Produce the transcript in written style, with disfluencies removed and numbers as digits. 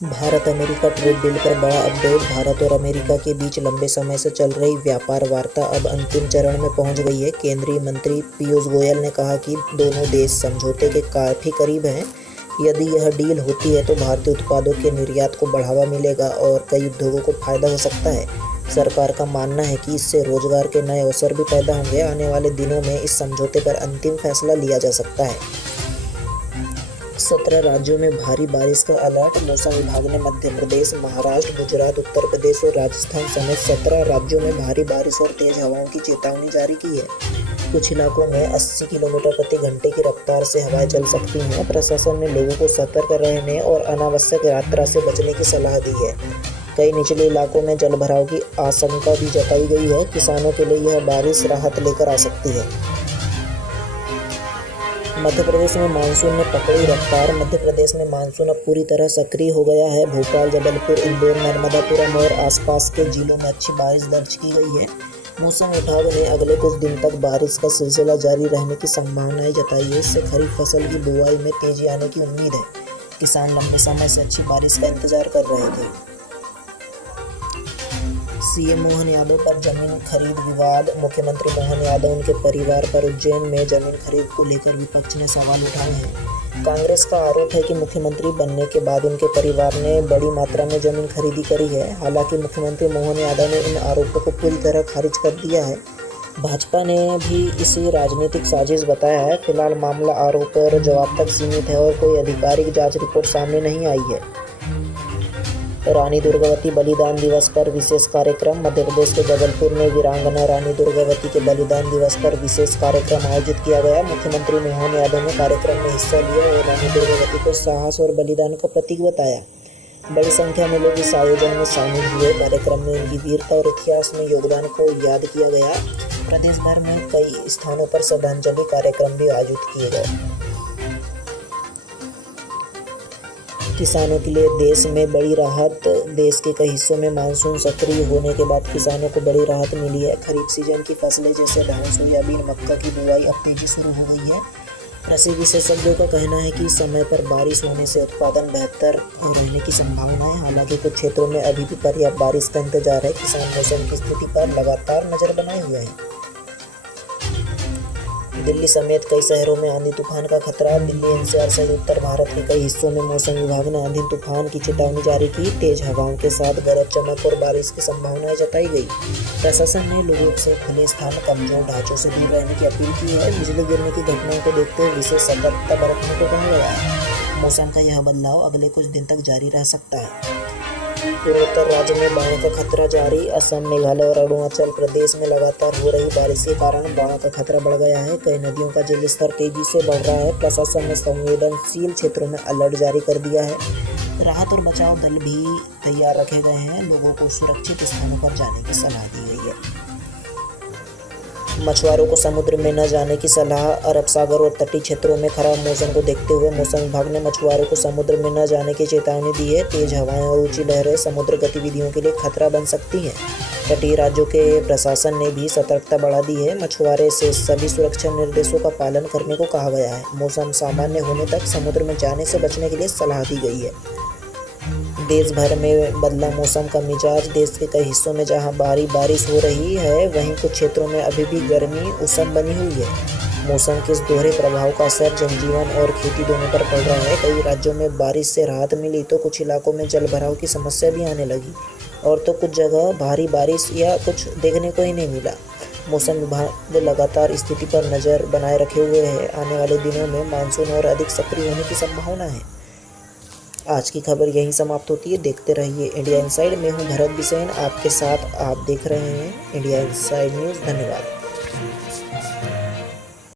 Bharat America trade deal पर बड़ा update. Bharat और अमेरिका के बीच लंबे समय से चल रही व्यापार वार्ता अब अंतिम चरण में पहुंच गई है। केंद्रीय मंत्री पीयूष गोयल ने कहा कि दोनों देश समझौते के काफी करीब हैं। यदि यह डील होती है तो भारतीय उत्पादों के निर्यात को बढ़ावा मिलेगा और कई उद्योगों को फायदा हो सकता है। सरकार का मानना है कि इससे रोजगार के नए अवसर भी पैदा होंगे। आने वाले दिनों में इस समझौते पर अंतिम फैसला लिया जा सकता है। 17 राज्यों में भारी बारिश का अलर्ट। मौसम विभाग ने मध्य प्रदेश, महाराष्ट्र, गुजरात, उत्तर प्रदेश और राजस्थान समेत 17 राज्यों में भारी बारिश और तेज हवाओं की चेतावनी जारी की है। कुछ इलाकों में 80 किलोमीटर प्रति घंटे की रफ्तार से हवाएं चल सकती हैं। प्रशासन ने लोगों को सतर्क रहने और अनावश्यक यात्रा से बचने की सलाह दी है। कई निचले इलाकों में जलभराव की आशंका भी जताई गई है। किसानों के लिए यह बारिश राहत लेकर आ सकती है। मध्य प्रदेश में मानसून ने पकड़ी रफ्तार। मध्य प्रदेश में मानसून अब पूरी तरह सक्रिय हो गया है। भोपाल, जबलपुर, इंदौर, नर्मदापुरम और आसपास के जिलों में अच्छी बारिश दर्ज की गई है। मौसम विभाग ने अगले कुछ दिन तक बारिश का सिलसिला जारी रहने की संभावनाएं जताई है। इससे खरीफ फसल की बुआई में तेजी आने की उम्मीद है। किसान लंबे समय से अच्छी बारिश का इंतजार कर रहे थे। सीएम मोहन यादव पर जमीन खरीद विवाद। मुख्यमंत्री मोहन यादव उनके परिवार पर उज्जैन में जमीन खरीद को लेकर विपक्ष ने सवाल उठाए हैं। कांग्रेस का आरोप है कि मुख्यमंत्री बनने के बाद उनके परिवार ने बड़ी मात्रा में जमीन खरीदी करी है। हालांकि मुख्यमंत्री मोहन यादव ने इन आरोपों को पूरी तरह खारिज कर दिया है। भाजपा ने भी इसे राजनीतिक साजिश बताया है। फिलहाल मामला आरोप और जवाब तक सीमित है और कोई आधिकारिक जांच रिपोर्ट सामने नहीं आई है। रानी दुर्गावती बलिदान दिवस पर विशेष कार्यक्रम। मध्य प्रदेश के जबलपुर में वीरांगना रानी दुर्गावती के बलिदान दिवस पर विशेष कार्यक्रम आयोजित किया गया। मुख्यमंत्री मोहन यादव ने कार्यक्रम में हिस्सा लिया और रानी दुर्गावती को साहस और बलिदान का प्रतीक बताया। बड़ी संख्या में लोग इस आयोजन में शामिल हुए। कार्यक्रम में उनकी वीरता और इतिहास में योगदान को याद किया गया। प्रदेश भर में कई स्थानों पर श्रद्धांजलि कार्यक्रम भी आयोजित किए गए। किसानों के लिए देश में बड़ी राहत। देश के कई हिस्सों में मानसून सक्रिय होने के बाद किसानों को बड़ी राहत मिली है। खरीफ सीजन की फसलें जैसे धान, सोयाबीन, मक्का की बुआई अब तेजी शुरू हो गई है। कृषि विशेषज्ञों का कहना है कि समय पर बारिश होने से उत्पादन बेहतर रहने की संभावना है। हालांकि कुछ क्षेत्रों में अभी भी पर्याप्त बारिश का इंतजार है। किसान मौसम की स्थिति पर लगातार नजर बनाए हुए हैं। दिल्ली समेत कई शहरों में आंधी तूफान का खतरा। दिल्ली, एनसीआर सहित उत्तर भारत के कई हिस्सों में मौसम विभाग ने आंधी तूफान की चेतावनी जारी की। तेज हवाओं के साथ गरज चमक और बारिश की संभावनाएं जताई गई। प्रशासन ने लोगों से खुले स्थान, कमजोर ढांचों से दूर रहने की अपील की है। बिजली गिरने की घटनाओं को देखते हुए विशेष सतर्कता बरतने को कहा गया है। मौसम का यह बदलाव अगले कुछ दिन तक जारी रह सकता है। पूर्वोत्तर राज्य में बाढ़ का खतरा जारी। असम, मेघालय और अरुणाचल प्रदेश में लगातार हो रही बारिश के कारण बाढ़ का खतरा बढ़ गया है। कई नदियों का जलस्तर तेजी से बढ़ रहा है। प्रशासन ने संवेदनशील क्षेत्रों में अलर्ट जारी कर दिया है। राहत और बचाव दल भी तैयार रखे गए हैं। लोगों को सुरक्षित स्थानों पर जाने की सलाह दी गई है। मछुआरों को समुद्र में न जाने की सलाह। अरब सागर और तटीय क्षेत्रों में खराब मौसम को देखते हुए मौसम विभाग ने मछुआरों को समुद्र में न जाने की चेतावनी दी है। तेज हवाएं और ऊंची लहरें समुद्र गतिविधियों के लिए खतरा बन सकती हैं। तटीय राज्यों के प्रशासन ने भी सतर्कता बढ़ा दी है। मछुआरे से सभी सुरक्षा निर्देशों का पालन करने को कहा गया है। मौसम सामान्य होने तक समुद्र में जाने से बचने के लिए सलाह दी गई है। देश भर में बदला मौसम का मिजाज। देश के कई हिस्सों में जहां भारी बारिश हो रही है वहीं कुछ क्षेत्रों में अभी भी गर्मी उष्ण बनी हुई है। मौसम के इस दोहरे प्रभाव का असर जनजीवन और खेती दोनों पर पड़ रहा है। कई राज्यों में बारिश से राहत मिली तो कुछ इलाकों में जलभराव की समस्या भी आने लगी और तो कुछ जगह भारी बारिश या कुछ देखने को ही नहीं मिला। मौसम विभाग लगातार स्थिति पर नज़र बनाए रखे हुए है। आने वाले दिनों में मानसून और अधिक सक्रिय होने की संभावना है। आज की खबर यहीं समाप्त होती है। देखते रहिए इंडिया इनसाइड। मैं हूं भरत बिसेन आपके साथ। आप देख रहे हैं इंडिया इनसाइड न्यूज़। धन्यवाद।